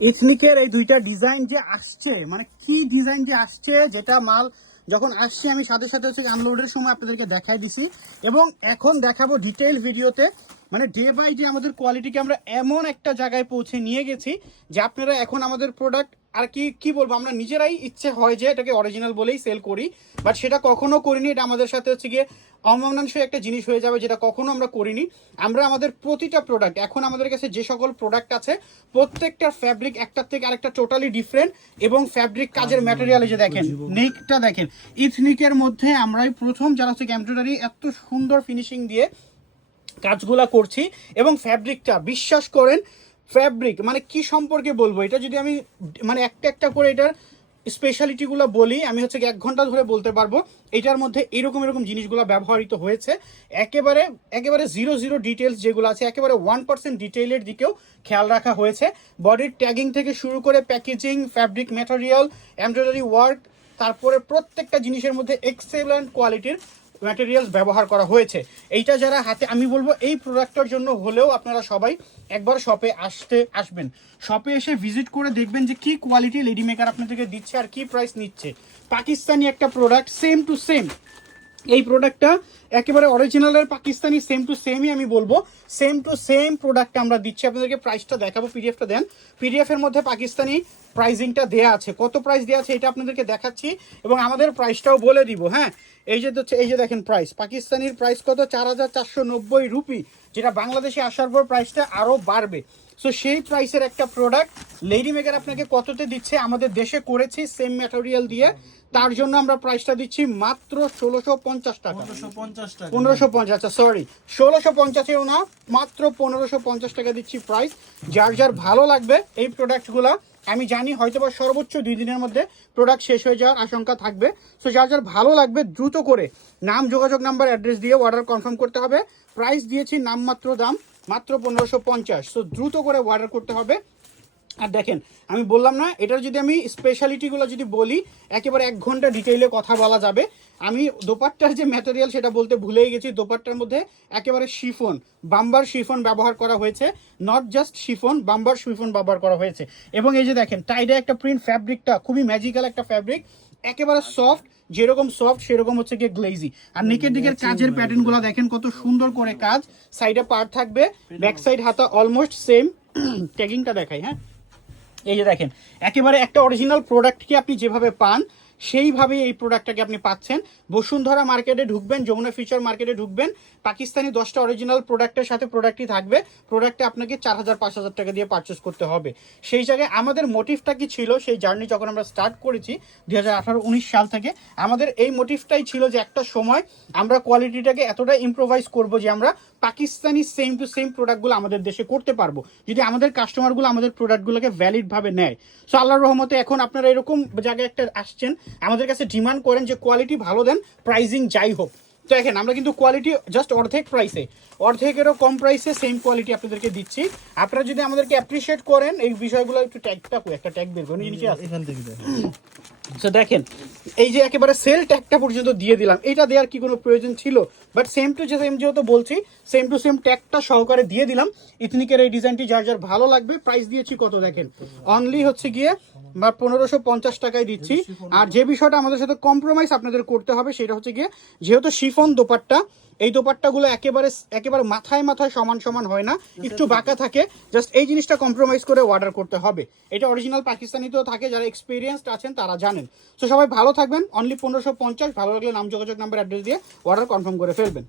এথনিকের এই দুইটা ডিজাইন যে আসছে, মানে কি ডিজাইন যে আসছে, যেটা মাল যখন আসছে আমি সাথে সাথে হচ্ছে আনলোডের সময় আপনাদেরকে দেখাই দিছি এবং এখন দেখাবো ডিটেইল ভিডিওতে। মানে ডে বাই ডে আমাদের কোয়ালিটিকে আমরা এমন একটা জায়গায় পৌঁছে নিয়ে গেছি যে আপনারা এখন আমাদের প্রোডাক্ট আর কি বলবো, আমরা নিজেরাই ইচ্ছে হয় যে এটাকে অরিজিনাল বলেই সেল করি, বাট সেটা কখনো করিনি। এটা আমাদের সাথে হচ্ছে গিয়ে অমানানসই একটা জিনিস হয়ে যাবে, যেটা কখনো আমরা করিনি। আমরা আমাদের প্রতিটা প্রোডাক্ট, এখন আমাদের কাছে যে সকল প্রোডাক্ট আছে প্রত্যেকটা ফ্যাব্রিক একটার থেকে আরেকটা টোটালি ডিফারেন্ট, এবং ফ্যাব্রিক কাজের ম্যাটেরিয়াল যে দেখেন, নেকটা দেখেন, ইথনিকের মধ্যে আমরাই প্রথম যারা হচ্ছে এমব্রয়ডারি এত সুন্দর ফিনিশিং দিয়ে কাজগুলা করছি। এবং ফ্যাব্রিকটা বিশ্বাস করেন, ফ্যাব্রিক মানে কি সম্পর্কে বলবো, এটা যদি আমি মানে একটা একটা করে এটার স্পেশালিটিগুলো বলি, আমি হচ্ছে 1 ঘন্টা ধরে বলতে পারবো। এটার মধ্যে এরকম এরকম জিনিসগুলো ব্যবহৃত হয়েছে, একেবারে একেবারে 0 ডিটেলস যেগুলো আছে, একেবারে 1% ডিটেইলের দিকেও খেয়াল রাখা হয়েছে। বডির ট্যাগিং থেকে শুরু করে packaging, fabric material, embroidery work, তারপরে প্রত্যেকটা জিনিসের মধ্যে এক্সেলেন্ট কোয়ালিটির ম্যাটেরিয়ালস ব্যবহার করা হয়েছে। এইটা যারা হাতে, আমি বলবো এই প্রোডাক্টটার জন্য হলেও আপনারা সবাই একবার শপে আসবেন। শপে এসে ভিজিট করে দেখবেন যে কি কোয়ালিটি লেডি মেকার আপনাদেরকে দিচ্ছে আর কি প্রাইস নিচ্ছে। পাকিস্তানি একটা প্রোডাক্ট, সেম টু সেম এই প্রোডাক্টটা একেবারে অরিজিনালের পাকিস্তানি সেম টু সেমই আমি বলবো, সেম টু সেম প্রোডাক্ট আমরা দিচ্ছি আপনাদেরকে। প্রাইসটা দেখাবো, পিডিএফটা দেন। পিডিএফ এর মধ্যে পাকিস্তানি প্রাইজিংটা দেয়া আছে, কত প্রাইস দেওয়া আছে এটা আপনাদেরকে দেখাচ্ছি এবং আমাদের প্রাইসটাও বলে দিব। হ্যাঁ, এই যে হচ্ছে, এই যে দেখেন প্রাইস, পাকিস্তানির প্রাইস কত, 4490 রুপি, যেটা বাংলাদেশে আসার পর প্রাইসটা আরও বাড়বে। সো সেই প্রাইসের একটা প্রোডাক্ট লেডি মেকার আপনাকে কততে দিচ্ছে, আমাদের দেশে করেছি সেম ম্যাটেরিয়াল দিয়ে, তার জন্য আমরা প্রাইসটা দিচ্ছি মাত্র 1650 টাকা। 1550, আচ্ছা সরি, 1650এও না, মাত্র 1550 টাকা দিচ্ছি প্রাইস। যার যার ভালো লাগবে এই প্রোডাক্টগুলো, আমি জানি হয়তোবা সর্বোচ্চ 2 দিনের মধ্যে প্রোডাক্ট শেষ হয়ে যাওয়ার আশঙ্কা থাকবে। সো যার যার ভালো লাগবে দ্রুত করে নাম, যোগাযোগ নাম্বার, অ্যাড্রেস দিয়ে অর্ডার কনফার্ম করতে হবে। প্রাইস দিয়েছি নামমাত্র দাম মাত্র 1550। সো দ্রুত করে অর্ডার করতে হবে। আর দেখেন, আমি বললাম না, এটার যদি আমি স্পেশালিটিগুলো যদি বলি একেবারে 1 ঘন্টা ডিটেইলে কথা বলা যাবে। আমি দোপাট্টার যে ম্যাটেরিয়াল সেটা বলতে ভুলেই গেছি। দোপাট্টার মধ্যে একেবারে শিফন, বাম্বার শিফন ব্যবহার করা হয়েছে, নট জাস্ট শিফন, বাম্বার শিফন ব্যবহার করা হয়েছে। এবং এই যে দেখেন টাইডে একটা প্রিন্ট, ফ্যাব্রিকটা খুবই ম্যাজিক্যাল একটা ফ্যাব্রিক, একেবারে সফট, যেরকম সফট সেরকম হচ্ছে গিয়ে গ্লেজি। আর নেকের দিকের কাজের প্যাটার্নগুলো দেখেন কত সুন্দর করে কাজ, সাইডে পার্ট থাকবে, ব্যাক সাইড হাতা অলমোস্ট সেম। ট্যাগিংটা দেখাই, হ্যাঁ, এই যে দেখেন একেবারে একটা অরিজিনাল প্রোডাক্টকে আপনি যেভাবে পান সেইভাবেই এই প্রোডাক্টটাকে আপনি পাচ্ছেন। বসুন্ধরা মার্কেটে ঢুকবেন, যমুনা ফিউচার মার্কেটে ঢুকবেন, পাকিস্তানি 10টা অরিজিনাল প্রোডাক্টের সাথে প্রোডাক্টই থাকবে। প্রোডাক্টে আপনাকে 4000-5000 টাকা দিয়ে পারচেস করতে হবে। সেই জায়গায় আমাদের মোটিভটা কি ছিল, সেই জার্নি যখন আমরা স্টার্ট করেছি 2018-19 সাল থেকে, আমাদের এই মোটিভটাই ছিল যে একটা সময় আমরা কোয়ালিটিটাকে এতটা ইম্প্রোভাইজ করব যে আমরা পাকিস্তানি সেম টু সেম প্রোডাক্টগুলো আমাদের দেশে করতে পারবো, যদি আমাদের কাস্টমারগুলো আমাদের প্রোডাক্টগুলোকে ভ্যালিডভাবে নেয়। সো আল্লাহর রহমতে এখন আপনারা এরকম জায়গায় একটা আসছেন, আমাদের কাছে ডিমান্ড করেন যে কোয়ালিটি ভালো দেন, প্রাইজিং যাই হোক। তো দেখেন আমরা কিন্তু কোয়ালিটি জাস্ট অর্ধেক প্রাইসে, অর্ধেকেরও কম প্রাইসে সেম কোয়ালিটি আপনাদেরকে দিচ্ছি। আপনারা যদি আমাদেরকে অ্যাপ্রিসিয়েট করেন এই বিষয়গুলো, একটু ট্যাগটা একটা ট্যাগ বের করুন নিচে এখান থেকে। তো দেখেন এই যে একেবারে সেল ট্যাগটা পর্যন্ত দিয়ে দিলাম, এটা দেওয়ার কি কোনো প্রয়োজন ছিল, বাট সেম টু সেম যেহেতু বলছি সেম টু সেম ট্যাগটা সহকারে দিয়ে দিলাম। ইথনিকের এই ডিজাইনটি যার যার ভালো লাগবে, প্রাইস দিয়েছি কত দেখেন, অনলি হচ্ছে গিয়ে 1550 টাকায় দিচ্ছি। আর যে বিষয়টা আমাদের সাথে কম্প্রোমাইজ আপনাদের করতে হবে সেটা হচ্ছে গিয়ে, যেহেতু শিফন দোপাট্টা, এই দোপাট্টাগুলো একেবারে মাথায় মাথায় সমান সমান হয় না, একটু বাঁকা থাকে। জাস্ট এই জিনিসটা কম্প্রোমাইজ করে অর্ডার করতে হবে। এটা অরিজিনাল পাকিস্তানিতেও থাকে, যারা এক্সপিরিয়েন্সড আছেন তারা জানেন। তো সবাই ভালো থাকবেন, অনলি 1550। ভালো লাগলে নাম, যোগাযোগ নাম্বার, অ্যাড্রেস দিয়ে অর্ডার কনফার্ম করে ফেলবেন।